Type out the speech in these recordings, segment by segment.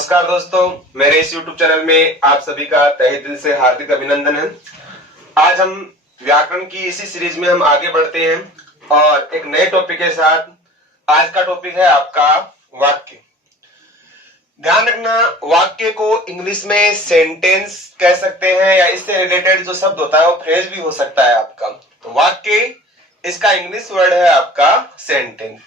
नमस्कार दोस्तों, मेरे इस YouTube चैनल में आप सभी का तहे दिल से हार्दिक अभिनंदन है। आज हम व्याकरण की इसी सीरीज में हम आगे बढ़ते हैं और एक नए टॉपिक के साथ। आज का टॉपिक है आपका वाक्य। ध्यान रखना, वाक्य को इंग्लिश में सेंटेंस कह सकते हैं या इससे रिलेटेड जो शब्द होता है वो फ्रेज भी हो सकता है आपका। तो वाक्य इसका इंग्लिश वर्ड है आपका सेंटेंस।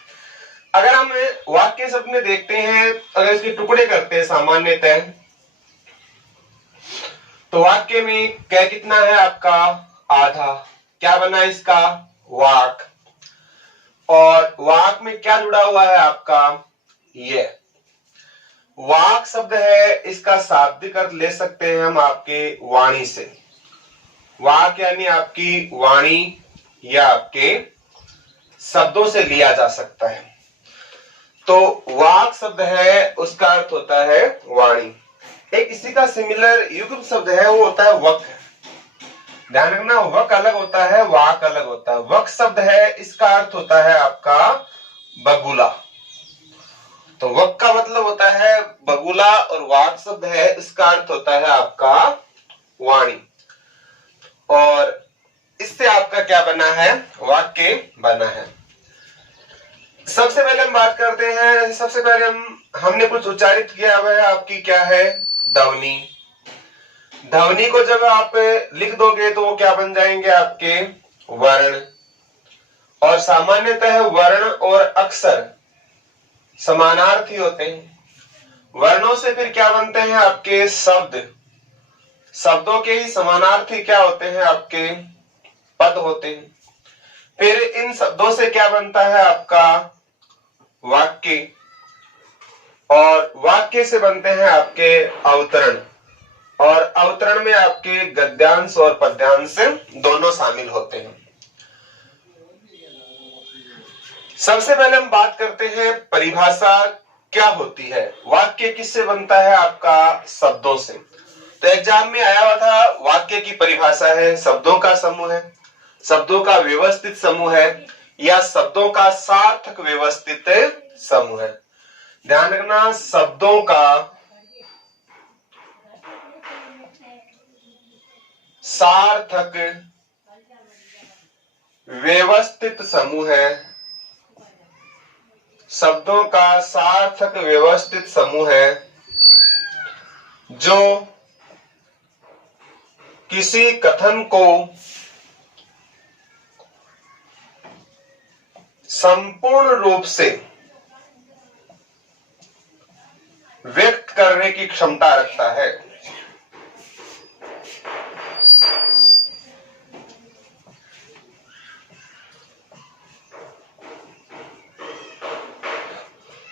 अगर हम वाक्य शब्द में देखते हैं, अगर इसके टुकड़े करते हैं सामान्यतः, तो वाक्य में क्या कितना है आपका आधा। क्या बना इसका वाक, और वाक में क्या जुड़ा हुआ है आपका ये। वाक शब्द है, इसका शाब्दिक अर्थ ले सकते हैं हम आपके वाणी से। वाक यानी आपकी वाणी या आपके शब्दों से लिया जा सकता है। तो वाक शब्द है, उसका अर्थ होता है वाणी। एक इसी का सिमिलर युग्म शब्द है, वो होता है वक। ध्यान रखना, वक अलग होता है, वाक अलग होता है। वक शब्द है, इसका अर्थ होता है आपका बगुला। तो वक का मतलब होता है बगुला और वाक शब्द है, इसका अर्थ होता है आपका वाणी। और इससे आपका क्या बना है, वाक्य बना है। सबसे पहले हम बात करते हैं, सबसे पहले हमने कुछ उच्चारित किया हुआ है आपकी क्या है ध्वनि। ध्वनि को जब आप लिख दोगे तो वो क्या बन जाएंगे आपके वर्ण। और सामान्यतः वर्ण और अक्षर समानार्थी होते हैं। वर्णों से फिर क्या बनते हैं आपके शब्द। शब्दों के ही समानार्थी क्या होते हैं आपके पद होते हैं। फिर इन शब्दों से क्या बनता है आपका वाक्य, और वाक्य से बनते हैं आपके अवतरण, और अवतरण में आपके गद्यांश और पद्यांश दोनों शामिल होते हैं। सबसे पहले हम बात करते हैं परिभाषा क्या होती है। वाक्य किससे बनता है आपका शब्दों से। तो एग्जाम में आया हुआ था, वाक्य की परिभाषा है शब्दों का समूह है, शब्दों का व्यवस्थित समूह है, या शब्दों का सार्थक व्यवस्थित समूह है। ध्यान रखना, शब्दों का सार्थक व्यवस्थित समूह है। शब्दों का सार्थक व्यवस्थित समूह है जो किसी कथन को संपूर्ण रूप से व्यक्त करने की क्षमता रखता है।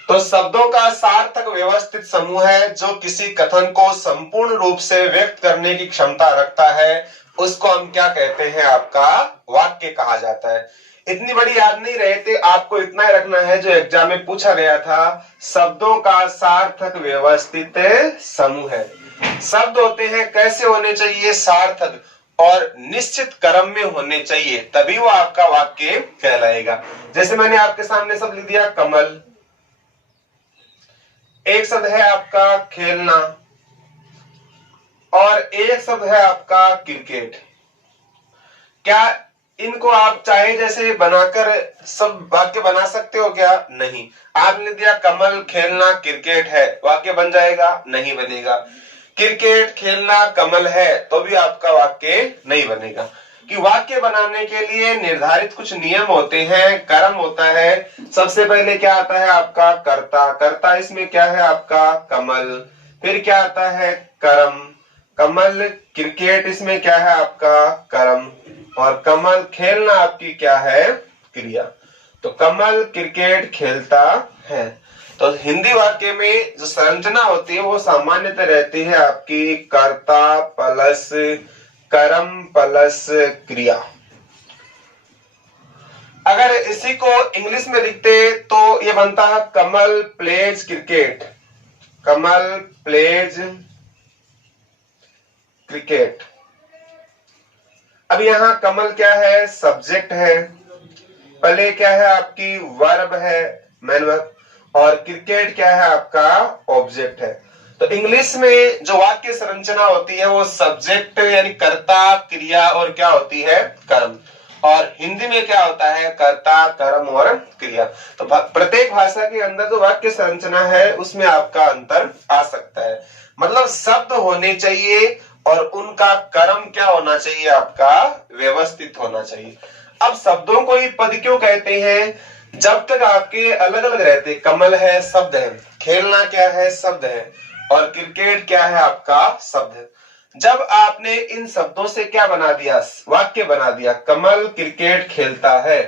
तो शब्दों का सार्थक व्यवस्थित समूह है जो किसी कथन को संपूर्ण रूप से व्यक्त करने की क्षमता रखता है, उसको हम क्या कहते हैं आपका वाक्य कहा जाता है। इतनी बड़ी याद नहीं रहे थे, आपको इतना ही रखना है जो एग्जाम में पूछा गया था। शब्दों का सार्थक व्यवस्थित समूह है। शब्द होते हैं कैसे होने चाहिए, सार्थक और निश्चित क्रम में होने चाहिए, तभी वो आपका वाक्य कहलाएगा। जैसे मैंने आपके सामने शब्द लिख दिया कमल, एक शब्द है आपका खेलना, और एक शब्द है आपका क्रिकेट। क्या इनको आप चाहे जैसे बनाकर सब वाक्य बना सकते हो क्या? नहीं। आपने दिया कमल खेलना क्रिकेट है, वाक्य बन जाएगा? नहीं बनेगा। क्रिकेट खेलना कमल है तो भी आपका वाक्य नहीं बनेगा। कि वाक्य बनाने के लिए निर्धारित कुछ नियम होते हैं, क्रम होता है। सबसे पहले क्या आता है आपका कर्ता। कर्ता इसमें क्या है आपका कमल। फिर क्या आता है कर्म, कमल क्रिकेट इसमें क्या है आपका कर्म, और कमल खेलना आपकी क्या है क्रिया। तो कमल क्रिकेट खेलता है। तो हिंदी वाक्य में जो संरचना होती है वो सामान्यतः रहती है आपकी कर्ता प्लस कर्म प्लस क्रिया। अगर इसी को इंग्लिश में लिखते तो ये बनता है कमल प्लेज क्रिकेट। कमल प्लेज क्रिकेट। अब यहाँ कमल क्या है, सब्जेक्ट है। पहले क्या है आपकी वर्ब है, मैन वर्ब, और क्रिकेट क्या है आपका ऑब्जेक्ट है। तो इंग्लिश में जो वाक्य संरचना होती है वो सब्जेक्ट यानी कर्ता, क्रिया और क्या होती है, कर्म। और हिंदी में क्या होता है, कर्ता, कर्म और क्रिया। तो प्रत्येक भाषा के अंदर जो वाक्य संरचना है उसमें आपका अंतर आ सकता है। मतलब शब्द होने चाहिए और उनका कर्म क्या होना चाहिए, आपका व्यवस्थित होना चाहिए। अब शब्दों को ही पद क्यों कहते हैं, जब तक आपके अलग अलग रहते, कमल है शब्द है, खेलना क्या है शब्द है, और क्रिकेट क्या है आपका शब्द है। जब आपने इन शब्दों से क्या बना दिया, वाक्य बना दिया, कमल क्रिकेट खेलता है।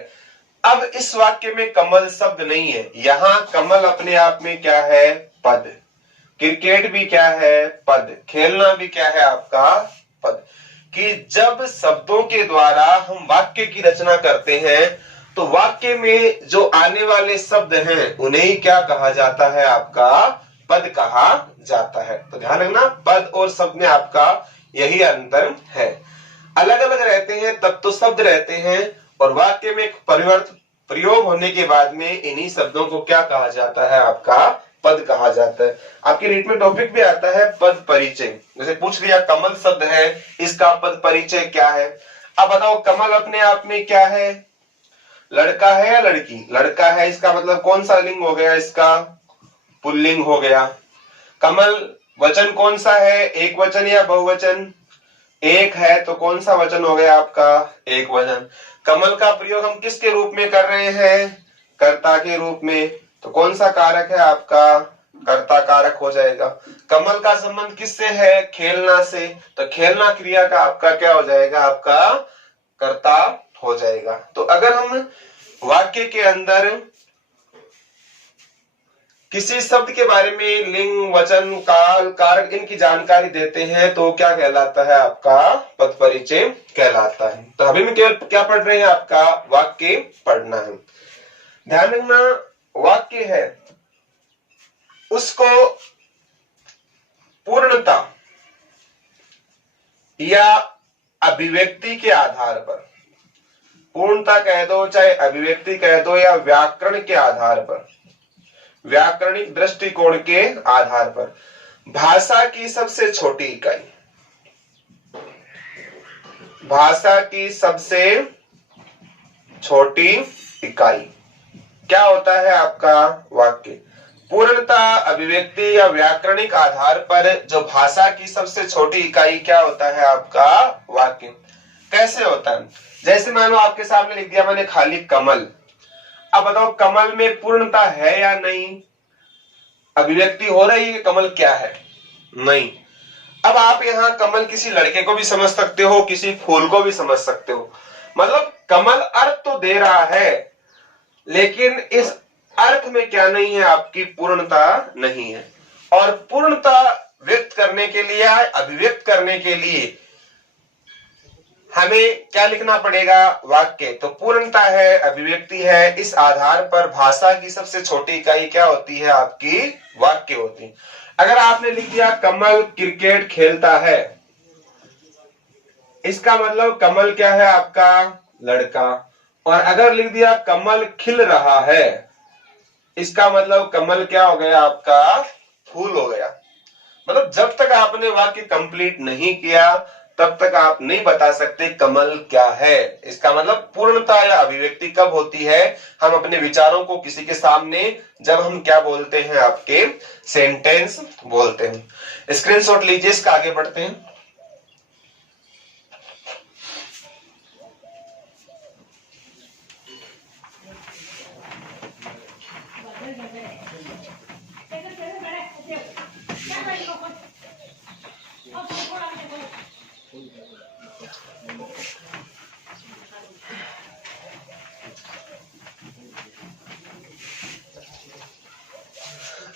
अब इस वाक्य में कमल शब्द नहीं है, यहाँ कमल अपने आप में क्या है, पद। क्रिकेट भी क्या है, पद। खेलना भी क्या है आपका पद। कि जब शब्दों के द्वारा हम वाक्य की रचना करते हैं तो वाक्य में जो आने वाले शब्द हैं उन्हें ही क्या कहा जाता है, आपका पद कहा जाता है। तो ध्यान रखना, पद और शब्द में आपका यही अंतर है। अलग अलग रहते हैं तब तो शब्द रहते हैं, और वाक्य में परिवर्तन प्रयोग होने के बाद में इन्हीं शब्दों को क्या कहा जाता है, आपका पद कहा जाता है। आपके रीट में टॉपिक भी आता है पद परिचय। जैसे पूछ लिया कमल शब्द है, इसका पद परिचय क्या है। अब बताओ कमल अपने आप में क्या है, लड़का है या लड़की, लड़का है, इसका मतलब कौन सा लिंग हो गया, इसका पुल्लिंग हो गया। कमल वचन कौन सा है, एक वचन या बहुवचन, एक है तो कौन सा वचन हो गया आपका, एक वचन। कमल का प्रयोग हम किसके रूप में कर रहे हैं, कर्ता के रूप में, तो कौन सा कारक है आपका, कर्ता कारक हो जाएगा। कमल का संबंध किससे है, खेलना से, तो खेलना क्रिया का आपका क्या हो जाएगा, आपका कर्ता हो जाएगा। तो अगर हम वाक्य के अंदर किसी शब्द के बारे में लिंग, वचन, काल, कारक इनकी जानकारी देते हैं तो क्या कहलाता है, आपका पद परिचय कहलाता है। तो अभी में केवल क्या पढ़ रहे हैं, आपका वाक्य पढ़ना है। ध्यान रखना, वाक्य है उसको पूर्णता या अभिव्यक्ति के आधार पर, पूर्णता कह दो चाहे अभिव्यक्ति कह दो, या व्याकरण के आधार पर, व्याकरणिक दृष्टिकोण के आधार पर, भाषा की सबसे छोटी इकाई, भाषा की सबसे छोटी इकाई क्या होता है, आपका वाक्य। पूर्णता, अभिव्यक्ति या व्याकरणिक आधार पर जो भाषा की सबसे छोटी इकाई क्या होता है, आपका वाक्य। कैसे होता है, जैसे मान लो आपके सामने लिख दिया मैंने खाली कमल। अब बताओ कमल में पूर्णता है या नहीं, अभिव्यक्ति हो रही है कमल क्या है, नहीं। अब आप यहाँ कमल किसी लड़के को भी समझ सकते हो, किसी फूल को भी समझ सकते हो। मतलब कमल अर्थ तो दे रहा है, लेकिन इस अर्थ में क्या नहीं है, आपकी पूर्णता नहीं है। और पूर्णता व्यक्त करने के लिए, अभिव्यक्त करने के लिए हमें क्या लिखना पड़ेगा, वाक्य। तो पूर्णता है, अभिव्यक्ति है, इस आधार पर भाषा की सबसे छोटी इकाई क्या होती है, आपकी वाक्य होती है। अगर आपने लिख दिया कमल क्रिकेट खेलता है, इसका मतलब कमल क्या है, आपका लड़का। और अगर लिख दिया कमल खिल रहा है, इसका मतलब कमल क्या हो गया, आपका फूल हो गया। मतलब जब तक आपने वाक्य कंप्लीट नहीं किया तब तक आप नहीं बता सकते कमल क्या है। इसका मतलब पूर्णता या अभिव्यक्ति कब होती है, हम अपने विचारों को किसी के सामने जब हम क्या बोलते हैं, आपके सेंटेंस बोलते हैं। स्क्रीनशॉट लीजिए, इसका आगे बढ़ते हैं।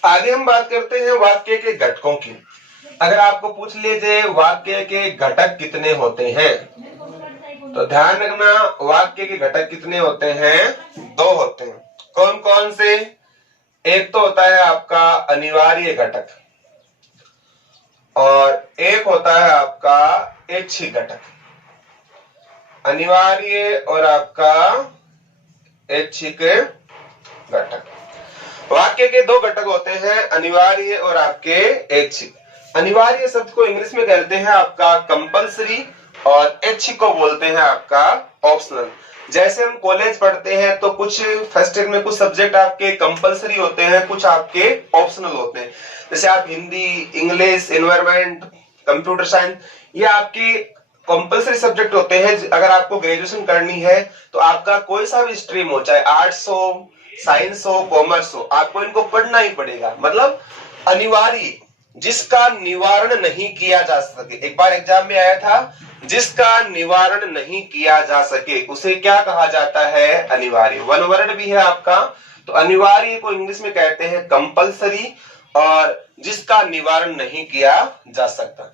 आगे हम बात करते हैं वाक्य के घटकों की। अगर आपको पूछ लीजिए वाक्य के घटक कितने होते हैं, तो ध्यान रखना वाक्य के घटक कितने होते हैं, 2 होते हैं। कौन कौन से, एक तो होता है आपका अनिवार्य घटक और एक होता है आपका ऐच्छिक घटक। अनिवार्य और आपका ऐच्छिक घटक। वाक्य के दो घटक होते हैं, अनिवार्य और आपके ऐच्छिक। अनिवार्य शब्द को इंग्लिश में कहते हैं आपका कंपलसरी और ऐच्छिक को बोलते हैं आपका ऑप्शनल। जैसे हम कॉलेज पढ़ते हैं तो कुछ फर्स्ट ईयर में कुछ सब्जेक्ट आपके कंपलसरी होते हैं, कुछ आपके ऑप्शनल होते हैं। जैसे आप Hindi, English, environment, computer science, ये आपके कंपलसरी सब्जेक्ट होते हैं। अगर आपको ग्रेजुएशन करनी है तो आपका कोई सा भी स्ट्रीम हो, चाहे आर्ट्स हो, साइंस हो, कॉमर्स हो, आपको इनको पढ़ना ही पड़ेगा। मतलब अनिवार्य, जिसका निवारण नहीं किया जा सके। एक बार एग्जाम में आया था, जिसका निवारण नहीं किया जा सके उसे क्या कहा जाता है? अनिवार्य। वन वर्ड भी है आपका। तो अनिवार्य को इंग्लिश में कहते हैं कंपलसरी, और जिसका निवारण नहीं किया जा सकता।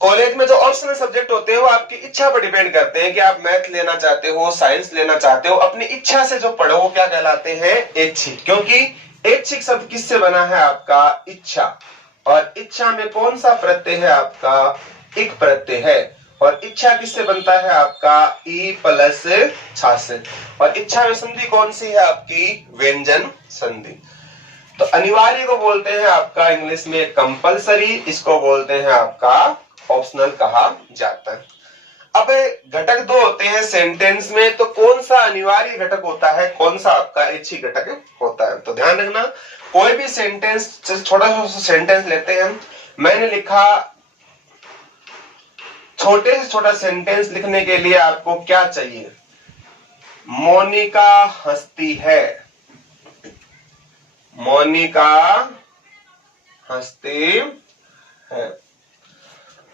कॉलेज में जो ऑप्शनल सब्जेक्ट होते हैं वो आपकी इच्छा पर डिपेंड करते हैं कि आप मैथ लेना चाहते हो, साइंस लेना चाहते हो, अपनी इच्छा से जो पढ़ो वो क्या कहलाते हैं? ऐच्छिक। क्योंकि ऐच्छिक शब्द किससे बना है? आपका इच्छा। और इच्छा में कौन सा प्रत्यय है? आपका इक प्रत्यय है। और इच्छा किससे बनता है? आपका ई प्लस छा से। और इच्छा में संधि कौन सी है? आपकी व्यंजन संधि। तो अनिवार्य को बोलते हैं आपका इंग्लिश में कंपलसरी, इसको बोलते हैं आपका ऑप्शनल कहा जाता है। अब घटक दो होते हैं सेंटेंस में, तो कौन सा अनिवार्य घटक होता है, कौन सा आपका ऐच्छिक घटक होता है? तो ध्यान रखना, कोई भी सेंटेंस, छोटा सा सेंटेंस लेते हैं। मैंने लिखा, छोटे से छोटा सेंटेंस लिखने के लिए आपको क्या चाहिए? मोनिका हंसती है। मोनिका हंसती है।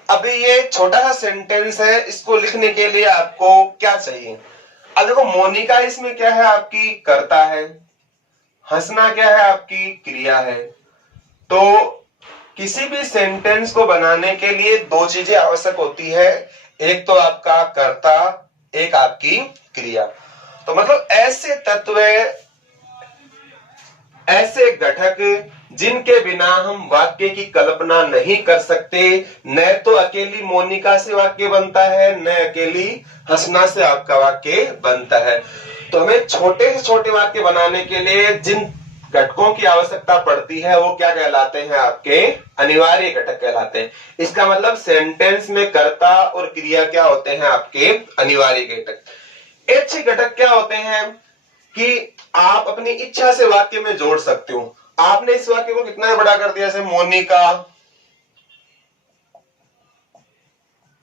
अभी ये छोटा सा सेंटेंस है, इसको लिखने के लिए आपको क्या चाहिए? अब देखो, मोनिका इसमें क्या है? आपकी कर्ता है। हंसना क्या है? आपकी क्रिया है। तो किसी भी सेंटेंस को बनाने के लिए दो चीजें आवश्यक होती है, एक तो आपका कर्ता, एक आपकी क्रिया। तो मतलब ऐसे तत्व, ऐसे घटक जिनके बिना हम वाक्य की कल्पना नहीं कर सकते। न तो अकेली मोनिका से वाक्य बनता है, न अकेली हंसना से आपका वाक्य बनता है। तो हमें छोटे से छोटे वाक्य बनाने के लिए जिन घटकों की आवश्यकता पड़ती है वो क्या कहलाते हैं? आपके अनिवार्य घटक कहलाते हैं। इसका मतलब सेंटेंस में कर्ता और क्रिया क्या होते हैं? आपके अनिवार्य घटक। ऐच्छिक घटक क्या होते हैं कि आप अपनी इच्छा से वाक्य में जोड़ सकते हो। आपने इस वाक्य को कितना बड़ा कर दिया, जैसे मोनिका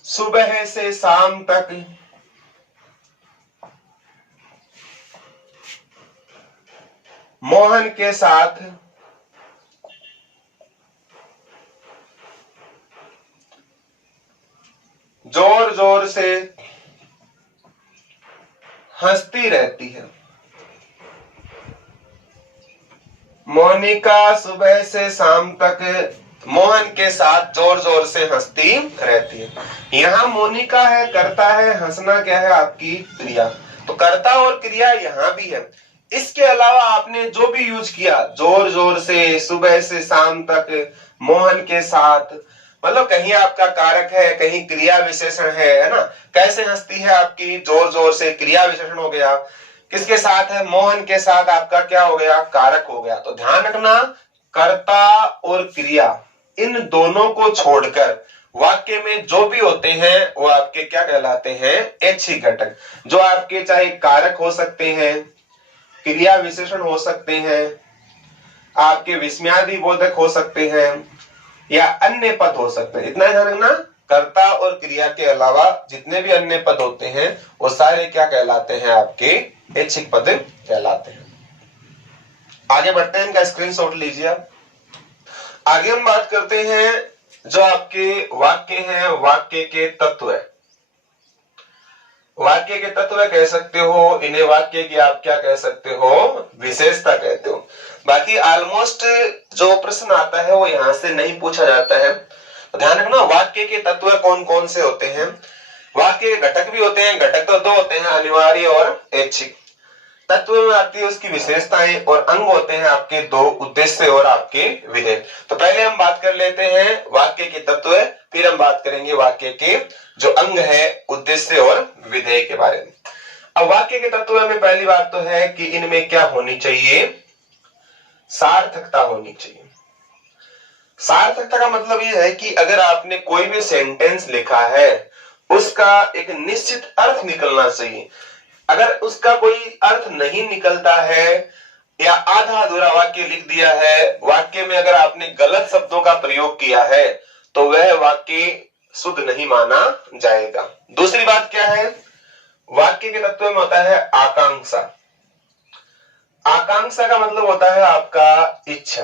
सुबह से शाम तक मोहन के साथ जोर जोर से हंसती रहती है। मोनिका सुबह से शाम तक मोहन के साथ जोर जोर से हंसती रहती है। यहाँ मोनिका है, कर्ता है, हंसना क्या है? आपकी क्रिया। तो कर्ता और क्रिया यहाँ भी है। इसके अलावा आपने जो भी यूज किया, जोर जोर से, सुबह से शाम तक, मोहन के साथ, मतलब कहीं आपका कारक है, कहीं क्रिया विशेषण है ना। कैसे हंसती है? आपकी जोर जोर से, क्रिया विशेषण हो गया। किसके साथ है? मोहन के साथ, आपका क्या हो गया? कारक हो गया। तो ध्यान रखना, कर्ता और क्रिया इन दोनों को छोड़कर वाक्य में जो भी होते हैं वो आपके क्या कहलाते हैं? ऐच्छिक घटक। जो आपके चाहे कारक हो सकते हैं, क्रिया विशेषण हो सकते हैं, आपके विस्मयादि बोधक हो सकते हैं, या अन्य पद हो सकते हैं। इतना ध्यान रखना, कर्ता और क्रिया के अलावा जितने भी अन्य पद होते हैं वो सारे क्या कहलाते हैं? आपके ऐच्छिक पद कहलाते हैं। आगे बढ़ते हैं, इनका स्क्रीनशॉट लीजिए। आगे हम बात करते हैं जो आपके वाक्य हैं, वाक्य के तत्व है। वाक्य के तत्व कह सकते हो, इन्हें वाक्य की आप क्या कह सकते हो? विशेषता कहते हो। बाकी ऑलमोस्ट जो प्रश्न आता है वो यहां से नहीं पूछा जाता है। तो ध्यान रखना, वाक्य के तत्व कौन कौन से होते हैं? वाक्य के घटक भी होते हैं। घटक तो दो होते हैं, अनिवार्य और ऐच्छिक। तत्व में आती है उसकी विशेषताएं, और अंग होते हैं आपके दो, उद्देश्य और आपके विधेय। तो पहले हम बात कर लेते हैं वाक्य के तत्व, फिर हम बात करेंगे वाक्य के जो अंग है, उद्देश्य और विधेय के बारे में। अब वाक्य के तत्व में पहली बात तो है कि इनमें क्या होनी चाहिए? सार्थकता होनी चाहिए। सार्थकता का मतलब यह है कि अगर आपने कोई भी सेंटेंस लिखा है उसका एक निश्चित अर्थ निकलना चाहिए। अगर उसका कोई अर्थ नहीं निकलता है या आधा अधूरा वाक्य लिख दिया है, वाक्य में अगर आपने गलत शब्दों का प्रयोग किया है तो वह वाक्य शुद्ध नहीं माना जाएगा। दूसरी बात क्या है, वाक्य के तत्व में होता है आकांक्षा। आकांक्षा का मतलब होता है आपका इच्छा,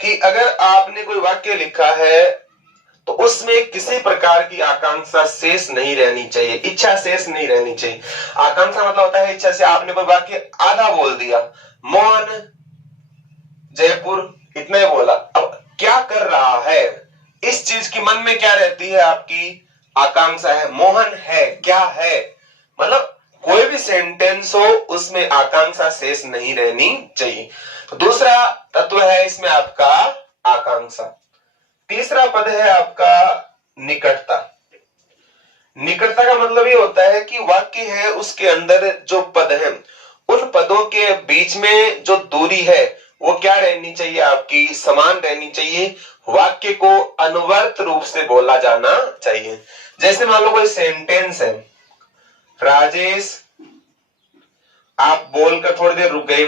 कि अगर आपने कोई वाक्य लिखा है तो उसमें किसी प्रकार की आकांक्षा शेष नहीं रहनी चाहिए, इच्छा शेष नहीं रहनी चाहिए। आकांक्षा मतलब होता है इच्छा से आपने कोई वाक्य आधा बोल दिया, मोहन जयपुर इतना ही बोला, अब क्या कर रहा है इस चीज की मन में क्या रहती है, आपकी आकांक्षा है। मोहन है, क्या है, मतलब कोई भी सेंटेंस हो उसमें आकांक्षा शेष नहीं रहनी चाहिए। तो दूसरा तत्व है इसमें आपका आकांक्षा। तीसरा पद है आपका निकटता। निकटता का मतलब ये होता है कि वाक्य है उसके अंदर जो पद है उन पदों के बीच में जो दूरी है वो क्या रहनी चाहिए, आपकी समान रहनी चाहिए। वाक्य को अनवर्त रूप से बोला जाना चाहिए। जैसे मान लो कोई सेंटेंस है, राजेश आप बोलकर थोड़ी देर रुक गए,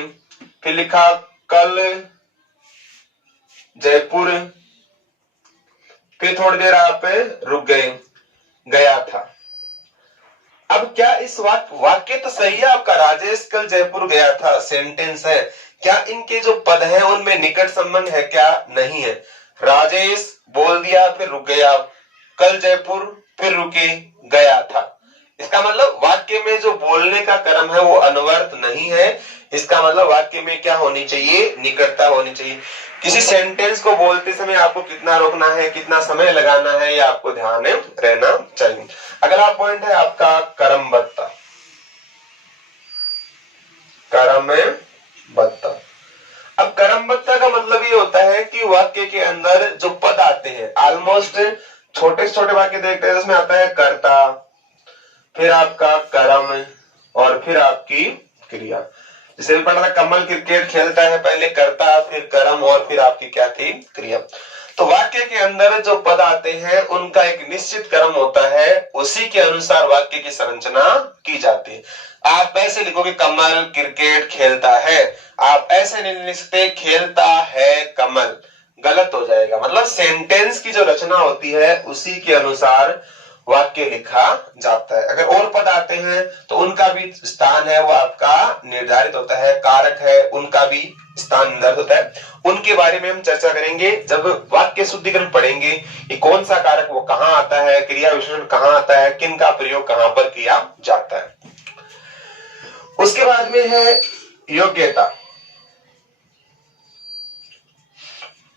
फिर लिखा कल जयपुर, फिर थोड़ी देर आप रुक गए, गया था। अब क्या इस वाक्य तो सही है आपका, राजेश कल जयपुर गया था सेंटेंस है, क्या इनके जो पद हैं उनमें निकट संबंध है क्या, नहीं है। राजेश बोल दिया फिर रुक गया, कल जयपुर फिर रुके, गया था। इसका मतलब वाक्य में जो बोलने का क्रम है वो अनवर्त नहीं है। इसका मतलब वाक्य में क्या होनी चाहिए, निकटता होनी चाहिए। किसी सेंटेंस को बोलते समय आपको कितना रोकना है, कितना समय लगाना है, यह आपको ध्यान रहना चाहिए। अगला पॉइंट है आपका क्रमबद्धता। क्रमबद्धता, अब क्रमबद्धता का मतलब ये होता है कि वाक्य के अंदर जो पद आते हैं, ऑलमोस्ट छोटे छोटे वाक्य देखते हैं जिसमें आता है कर्ता, फिर आपका कर्म और फिर आपकी क्रिया। जैसे भी पढ़ा था, कमल क्रिकेट खेलता है, पहले कर्ता फिर कर्म और फिर आपकी क्या थी, क्रिया। तो वाक्य के अंदर जो पद आते हैं उनका एक निश्चित क्रम होता है, उसी के अनुसार वाक्य की संरचना की जाती है। आप ऐसे लिखोगे कमल क्रिकेट खेलता है, आप ऐसे नहीं लिख सकते खेलता है कमल, गलत हो जाएगा। मतलब सेंटेंस की जो रचना होती है उसी के अनुसार वाक्य लिखा जाता है। अगर और पद आते हैं तो उनका भी स्थान है वो आपका निर्धारित होता है, कारक है उनका भी स्थान निर्धारित होता है। उनके बारे में हम चर्चा करेंगे जब वाक्य शुद्धिकरण पढ़ेंगे कि कौन सा कारक वो कहां आता है, क्रिया विशेषण कहां आता है, किन का प्रयोग कहां पर किया जाता है। उसके बाद में है योग्यता।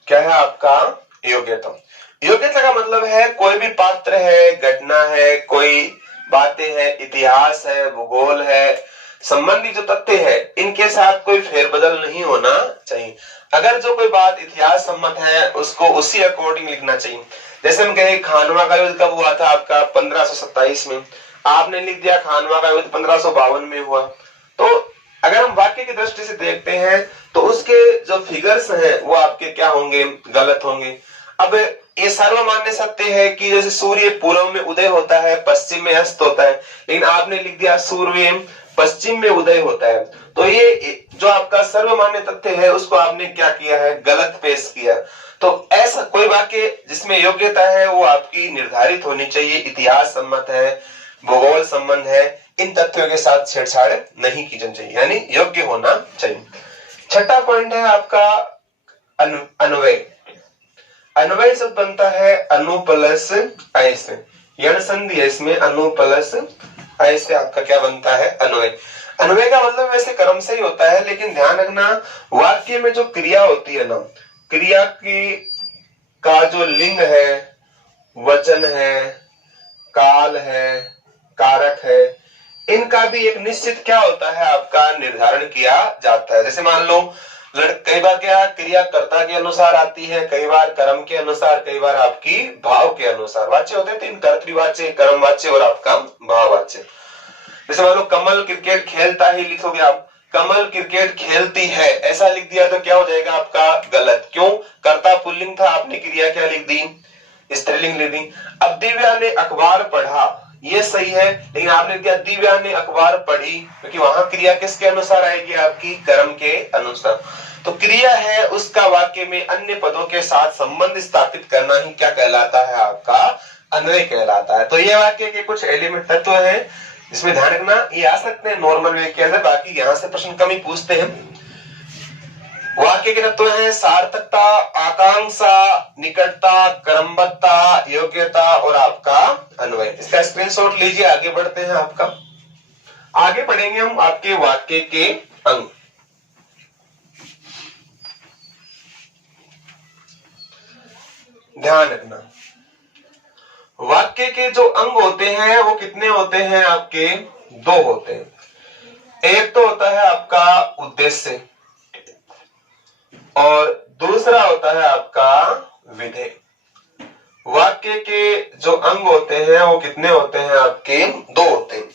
क्या है आपका योग्यता? योग्यता का मतलब है कोई भी पात्र है, घटना है, कोई बातें हैं, इतिहास है, भूगोल है, संबंधी जो तथ्य है इनके साथ कोई फेरबदल नहीं होना चाहिए। अगर जो कोई बात इतिहास सम्मत है उसको उसी अकॉर्डिंग लिखना चाहिए। जैसे हम कहें खानवा का युद्ध कब हुआ था आपका 1527 में, आपने लिख दिया खानवा का युद्ध 1552 में हुआ। तो अगर हम वाक्य की दृष्टि से देखते हैं तो उसके जो फिगर्स हैं वो आपके क्या होंगे, गलत होंगे। अब ये सर्वमान्य सत्य है कि जैसे सूर्य पूर्व में उदय होता है, पश्चिम में अस्त होता है, लेकिन आपने लिख दिया सूर्य पश्चिम में उदय होता है। तो ये जो आपका सर्वमान्य तथ्य है उसको आपने क्या किया है, गलत पेश किया। तो ऐसा कोई वाक्य जिसमें योग्यता है वो आपकी निर्धारित होनी चाहिए, इतिहास सम्मत है, भूगोल संबंध है, इन तथ्यों के साथ छेड़छाड़ नहीं की जानी चाहिए, यानी योग्य होना चाहिए। छठा पॉइंट है आपका अन्वय। अन्वय शब्द बनता है अनु प्लस अय से, यण संधि है इसमें, अनु प्लस अय से आपका क्या बनता है, अन्वय। अन्वय का मतलब वैसे कर्म से ही होता है, लेकिन ध्यान रखना वाक्य में जो क्रिया होती है ना, क्रिया की का जो लिंग है, वचन है, काल है, कारक है, इनका भी एक निश्चित क्या होता है आपका निर्धारण किया जाता है। जैसे मान लो कई बार क्या क्रिया कर्ता के अनुसार आती है, कई बार कर्म के अनुसार, कई बार आपकी भाव के अनुसार। वाच्य होते हैं तीन, कर्तृवाच्य, कर्मवाच्य और आपका भाववाच्य। जैसे मान लो कमल क्रिकेट खेलता ही लिखोगे आप, कमल क्रिकेट खेलती है, ऐसा लिख दिया तो क्या हो जाएगा आपका गलत। क्यों? कर्ता पुल्लिंग था, आपने क्रिया क्या लिख दी? स्त्रीलिंग लिख दी। अब दिव्या ने अखबार पढ़ा, ये सही है, लेकिन आपने दिया दिव्या ने अखबार पढ़ी, क्योंकि वहां क्रिया किसके अनुसार आएगी? आपकी कर्म के अनुसार। तो क्रिया है उसका वाक्य में अन्य पदों के साथ संबंध स्थापित करना ही क्या कहलाता है? आपका अन्वय कहलाता है। तो ये वाक्य के कुछ एलिमेंट तत्व हैं, इसमें ध्यान रखना। ये आ सकते हैं नॉर्मल वे के अंदर, बाकी यहां से प्रश्न कम ही पूछते हैं। वाक्य के तत्व है सार्थकता, आकांक्षा, निकटता, क्रमबद्धता, योग्यता और आपका अन्वय। इसका स्क्रीनशॉट लीजिए, आगे बढ़ते हैं। आपका आगे पढ़ेंगे हम आपके वाक्य के अंग। ध्यान रखना, वाक्य के जो अंग होते हैं वो कितने होते हैं? आपके दो होते हैं। एक तो होता है आपका उद्देश्य और दूसरा होता है आपका विधेय। वाक्य के जो अंग होते हैं वो कितने होते हैं? आपके दो होते हैं।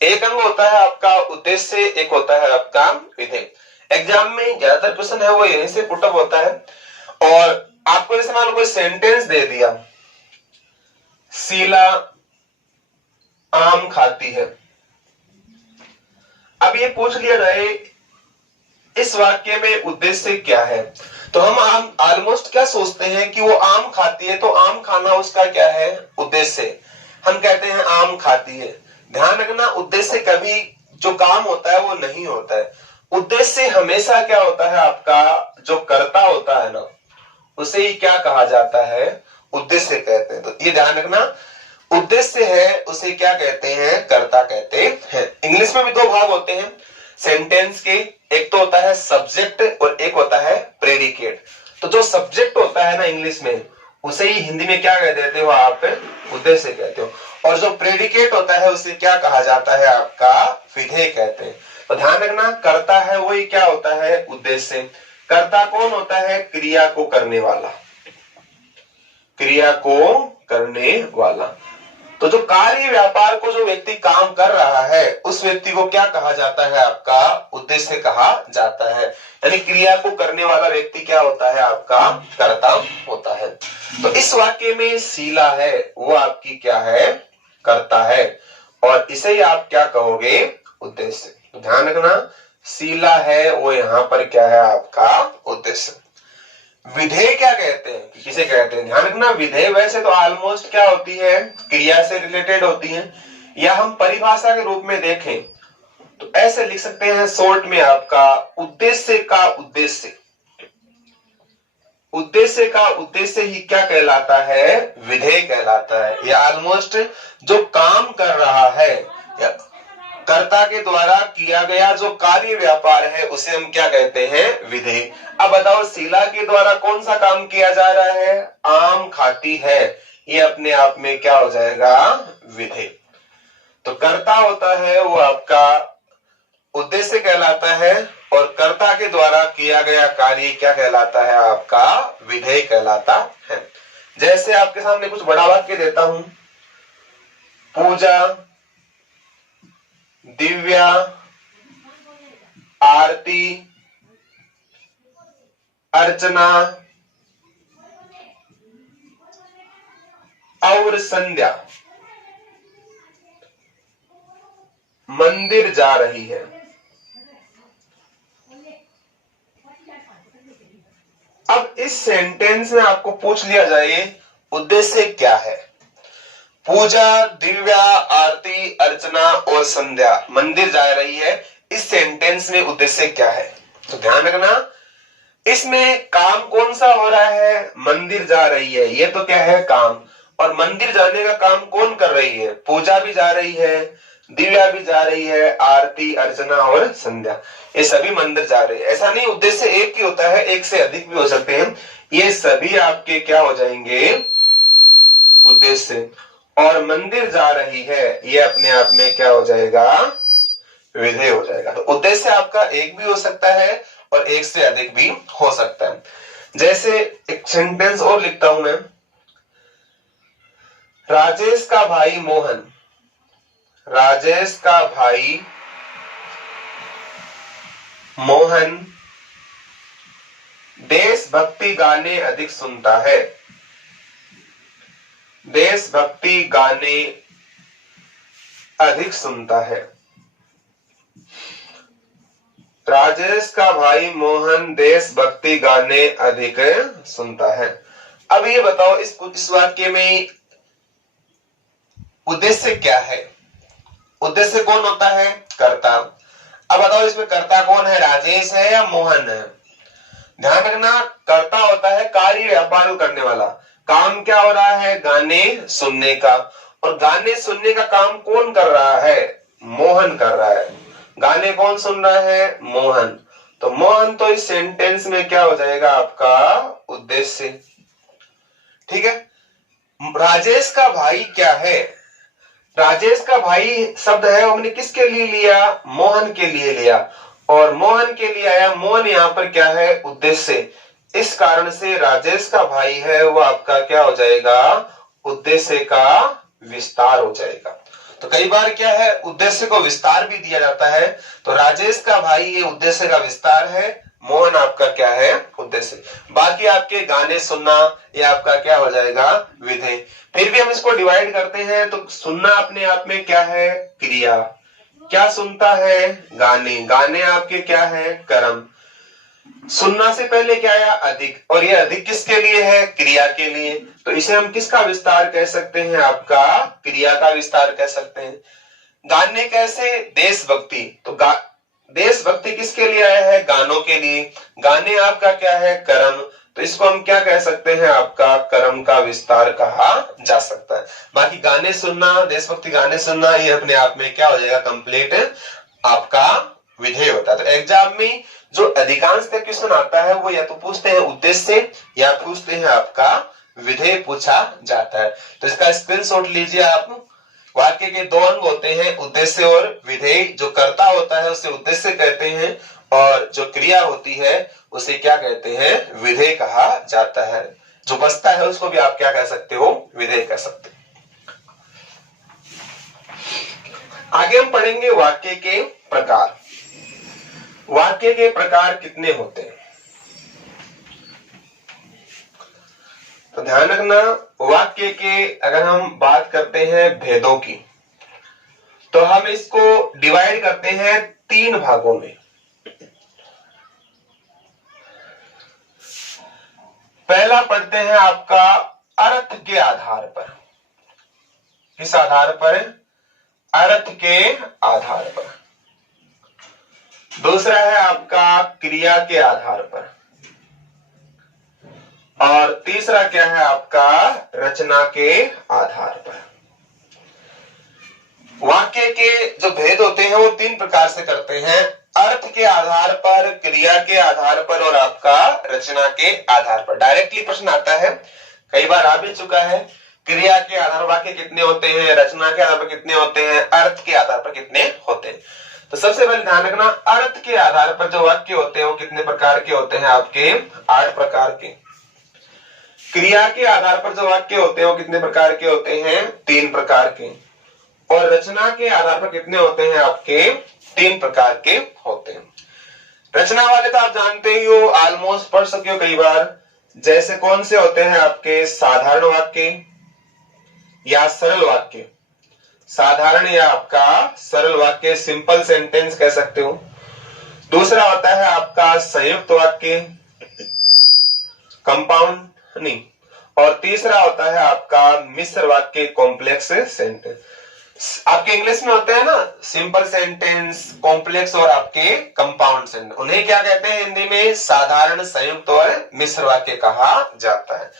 एक अंग होता है आपका उद्देश्य, एक होता है आपका विधेय। एग्जाम में ज्यादातर क्वेश्चन है वो यहीं से पुटअप होता है। और आपको जैसे मान लो कोई सेंटेंस दे दिया, शीला आम खाती है। अब ये पूछ लिया जाए इस वाक्य में उद्देश्य क्या है, तो हम ऑलमोस्ट क्या सोचते हैं कि वो आम खाती है, तो आम खाना उसका क्या है? उद्देश्य। हम कहते हैं आम खाती है। ध्यान रखना, उद्देश्य कभी जो काम होता है वो नहीं होता है। उद्देश्य हमेशा क्या होता है? आपका जो कर्ता होता है ना, उसे ही क्या कहा जाता है? उद्देश्य कहते हैं। तो ये ध्यान रखना, उद्देश्य है उसे क्या कहते हैं? कर्ता कहते हैं। इंग्लिश में भी दो भाग होते हैं सेंटेंस के, एक तो होता है सब्जेक्ट और एक होता है प्रेडिकेट। तो जो सब्जेक्ट होता है ना इंग्लिश में, उसे ही हिंदी में क्या कह देते हो आप? उद्देश्य कहते हो। और जो प्रेडिकेट होता है उसे क्या कहा जाता है? आपका विधेय कहते हैं। तो ध्यान रखना, कर्ता है वही क्या होता है? उद्देश्य। कर्ता कौन होता है? क्रिया को करने वाला, क्रिया को करने वाला। तो जो कार्य व्यापार को जो व्यक्ति काम कर रहा है, उस व्यक्ति को क्या कहा जाता है? आपका उद्देश्य कहा जाता है। यानी क्रिया को करने वाला व्यक्ति क्या होता है? आपका कर्ता होता है। तो इस वाक्य में शीला है वो आपकी क्या है? कर्ता है, और इसे ही आप क्या कहोगे? उद्देश्य। तो ध्यान रखना, शीला है वो यहां पर क्या है? आपका उद्देश्य। विधेय क्या कहते हैं? किसे कहते हैं? ध्यान रखना, विधेय वैसे तो ऑलमोस्ट क्या होती है? क्रिया से रिलेटेड होती है। या हम परिभाषा के रूप में देखें तो ऐसे लिख सकते हैं शॉर्ट में, आपका उद्देश्य का उद्देश्य, उद्देश्य का उद्देश्य ही क्या कहलाता है? विधेय कहलाता है। या ऑलमोस्ट जो काम कर रहा है या कर्ता के द्वारा किया गया जो कार्य व्यापार है उसे हम क्या कहते हैं? विधेय। अब बताओ, शीला के द्वारा कौन सा काम किया जा रहा है? आम खाती है, ये अपने आप में क्या हो जाएगा? विधेय। तो कर्ता होता है वो आपका उद्देश्य कहलाता है, और कर्ता के द्वारा किया गया कार्य क्या कहलाता है? आपका विधेय कहलाता है। जैसे आपके सामने कुछ बड़ा वाक्य देता हूं, पूजा, दिव्या, आरती, अर्चना और संध्या मंदिर जा रही है। अब इस सेंटेंस में आपको पूछ लिया जाए उद्देश्य क्या है? पूजा, दिव्या, आरती, अर्चना और संध्या मंदिर जा रही है, इस सेंटेंस में उद्देश्य क्या है? तो ध्यान रखना, इसमें काम कौन सा हो रहा है? मंदिर जा रही है, ये तो क्या है? काम। और मंदिर जाने का काम कौन कर रही है? पूजा भी जा रही है, दिव्या भी जा रही है, आरती, अर्चना और संध्या, ये सभी मंदिर जा रहे हैं। ऐसा नहीं उद्देश्य एक ही होता है, एक से अधिक भी हो सकते हैं। ये सभी आपके क्या हो जाएंगे? उद्देश्य। और मंदिर जा रही है, ये अपने आप में क्या हो जाएगा? विधेय हो जाएगा। तो उद्देश्य आपका एक भी हो सकता है और एक से अधिक भी हो सकता है। जैसे एक सेंटेंस और लिखता हूं मैं, राजेश का भाई मोहन, राजेश का भाई मोहन देशभक्ति गाने अधिक सुनता है। देशभक्ति गाने अधिक सुनता है। राजेश का भाई मोहन देशभक्ति गाने अधिक सुनता है। अब ये बताओ इस वाक्य में उद्देश्य क्या है? उद्देश्य कौन होता है? कर्ता। अब बताओ इसमें कर्ता कौन है? राजेश है या मोहन है? ध्यान रखना, कर्ता होता है कार्य व्यापार करने वाला। काम क्या हो रहा है? गाने सुनने का। और गाने सुनने का काम कौन कर रहा है? मोहन कर रहा है। गाने कौन सुन रहा है? मोहन। तो मोहन तो इस सेंटेंस में क्या हो जाएगा? आपका उद्देश्य। ठीक है। राजेश का भाई क्या है? राजेश का भाई शब्द है वो हमने किसके लिए लिया? मोहन के लिए लिया। और मोहन के लिए आया। मोहन यहाँ पर क्या है? उद्देश्य। इस कारण से राजेश का भाई है वो आपका क्या हो जाएगा? उद्देश्य का विस्तार हो जाएगा। तो कई बार क्या है? उद्देश्य को विस्तार भी दिया जाता है। तो राजेश का भाई ये उद्देश्य का विस्तार है। मोहन आपका क्या है? उद्देश्य। बाकी आपके गाने सुनना ये आपका क्या हो जाएगा? विधेय। फिर भी हम इसको डिवाइड करते हैं तो सुनना अपने आप में क्या है? क्रिया। क्या सुनता है? गाने। गाने आपके क्या है? कर्म। सुनना से पहले क्या आया? अधिक। और ये अधिक किसके लिए है? क्रिया के लिए। तो इसे हम किसका विस्तार कह सकते हैं? आपका क्रिया का विस्तार कह सकते हैं। गाने कैसे? देशभक्ति। तो देशभक्ति किसके लिए आया है? गानों के लिए। गाने आपका क्या है? कर्म। तो इसको हम क्या कह सकते हैं? आपका कर्म का विस्तार कहा जा सकता है। बाकी गाने सुनना, देशभक्ति गाने सुनना ये अपने आप में क्या हो जाएगा? कंप्लीट आपका विधेय होता है। तो एग्जाम में जो अधिकांश क्वेश्चन आता है वो या तो पूछते हैं उद्देश्य या पूछते हैं आपका विधेय पूछा जाता है। तो इसका स्क्रीनशॉट लीजिए आप। वाक्य के दो अंग होते हैं, उद्देश्य और विधेय। जो कर्ता होता है उसे उद्देश्य कहते हैं और जो क्रिया होती है उसे क्या कहते हैं? विधेय कहा जाता है। जो बचता है उसको भी आप क्या कह सकते हो? विधेय कह सकते हो। आगे हम पढ़ेंगे वाक्य के प्रकार। वाक्य के प्रकार कितने होते हैं? तो ध्यान रखना, वाक्य के अगर हम बात करते हैं भेदों की तो हम इसको डिवाइड करते हैं 3 भागों में। पहला पढ़ते हैं आपका अर्थ के आधार पर। किस आधार पर? अर्थ के आधार पर। दूसरा है आपका क्रिया के आधार पर। और तीसरा क्या है? आपका रचना के आधार पर। वाक्य के जो भेद होते हैं वो 3 प्रकार से करते हैं। अर्थ के आधार पर, क्रिया के आधार पर और आपका रचना के आधार पर। डायरेक्टली प्रश्न आता है, कई बार आ भी चुका है। क्रिया के आधार वाक्य कितने होते हैं? रचना के आधार पर कितने होते हैं? अर्थ के आधार पर कितने होते हैं? तो सबसे पहले ध्यान रखना, अर्थ के आधार पर जो वाक्य होते हैं वो कितने प्रकार के होते हैं? आपके 8 प्रकार के। क्रिया के आधार पर जो वाक्य होते हैं वो कितने प्रकार के होते हैं? 3 प्रकार के। और रचना के आधार पर कितने होते हैं? आपके 3 प्रकार के होते हैं। रचना वाले तो आप जानते ही हो, ऑलमोस्ट पढ़ सके हो कई बार। जैसे कौन से होते हैं? आपके साधारण वाक्य या सरल वाक्य। साधारण या आपका सरल वाक्य, सिंपल सेंटेंस कह सकते हो। दूसरा होता है आपका संयुक्त वाक्य, कंपाउंड नहीं। और तीसरा होता है आपका मिश्र वाक्य, कॉम्प्लेक्स सेंटेंस। आपके इंग्लिश में होते हैं ना सिंपल सेंटेंस, कॉम्प्लेक्स और आपके कंपाउंड सेंटेंस। उन्हें क्या कहते हैं हिंदी में? साधारण, संयुक्त और मिश्र वाक्य कहा जाता है।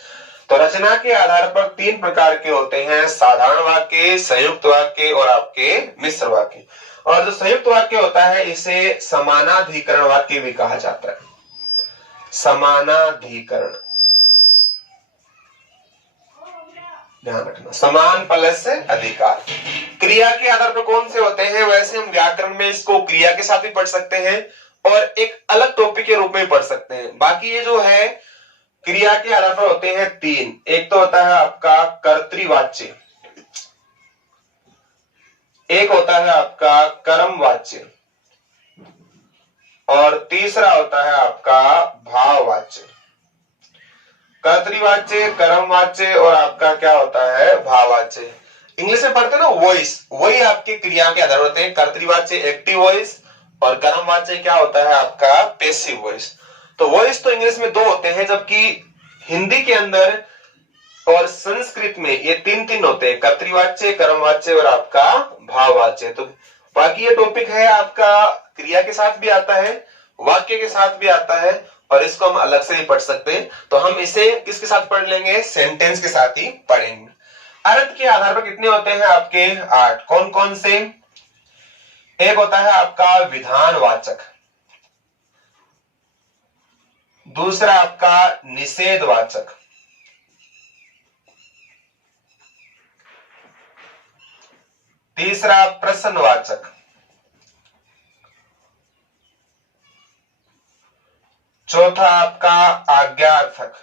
तो रचना के आधार पर 3 प्रकार के होते हैं, साधारण वाक्य, संयुक्त वाक्य और आपके मिश्र वाक्य। और जो संयुक्त वाक्य होता है इसे समानाधिकरण वाक्य भी कहा जाता है। समानाधिकरण, ध्यान रखना, समान प्लस अधिकार। क्रिया के आधार पर कौन से होते हैं? वैसे हम व्याकरण में इसको क्रिया के साथ भी पढ़ सकते हैं और एक अलग टॉपिक के रूप में पढ़ सकते हैं। बाकी ये जो है क्रिया के आधार पर होते हैं 3। एक तो होता है आपका कर्तृवाच्य, एक होता है आपका कर्मवाच्य और तीसरा होता है आपका भाववाच्य। कर्तृवाच्य, कर्मवाच्य और आपका क्या होता है भाववाच्य। इंग्लिश में पढ़ते हैं ना वॉइस, वही आपकी क्रिया के आधार होते हैं। कर्तृवाच्य एक्टिव वॉइस और कर्मवाच्य क्या होता है आपका पैसिव वॉइस। तो वॉइस तो इंग्लिश में दो होते हैं, जबकि हिंदी के अंदर और संस्कृत में ये तीन तीन होते हैं, कर्तृवाच्य, कर्मवाच्य और आपका भाववाच्य। तो बाकी ये टॉपिक है आपका क्रिया के साथ भी आता है, वाक्य के साथ भी आता है, और इसको हम अलग से ही पढ़ सकते हैं। तो हम इसे किसके साथ पढ़ लेंगे, सेंटेंस के साथ ही पढ़ेंगे। अर्थ के आधार पर कितने होते हैं आपके 8। कौन कौन से? एक होता है आपका विधानवाचक, दूसरा आपका निषेधवाचक, तीसरा प्रश्नवाचक, चौथा आपका आज्ञार्थक,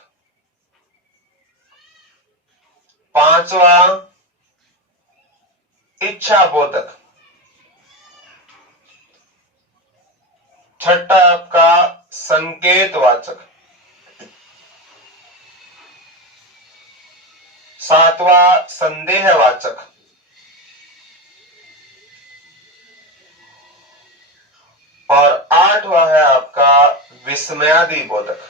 पांचवा इच्छाबोधक, छठा आपका संकेतवाचक, सातवां संदेहवाचक, और आठवां है आपका विस्मयादि बोधक।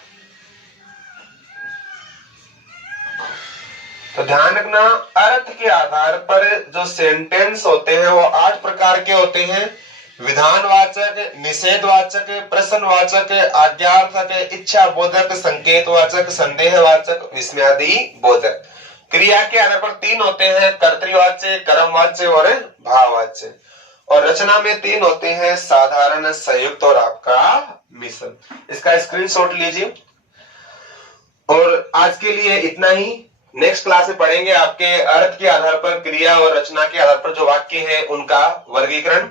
तो ध्यान रखना, अर्थ के आधार पर जो सेंटेंस होते हैं वो 8 प्रकार के होते हैं। विधानवाचक, निषेधवाचक, प्रश्नवाचक, आज्ञार्थक, इच्छाबोधक, संकेतवाचक, संदेहवाचक, विस्मयादि बोधक। क्रिया के आधार पर 3 होते हैं, कर्तृवाच्य, कर्मवाच्य और भाववाच्य। और रचना में 3 होते हैं, साधारण, संयुक्त और आपका मिश्र। इसका स्क्रीनशॉट लीजिए। और आज के लिए इतना ही। नेक्स्ट क्लास में पढ़ेंगे आपके अर्थ के आधार पर क्रिया और रचना के आधार पर जो वाक्य है उनका वर्गीकरण।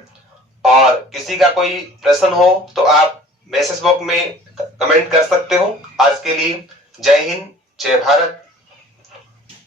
और किसी का कोई प्रश्न हो तो आप मैसेज बॉक्स में कमेंट कर सकते हो। आज के लिए जय हिंद, जय भारत।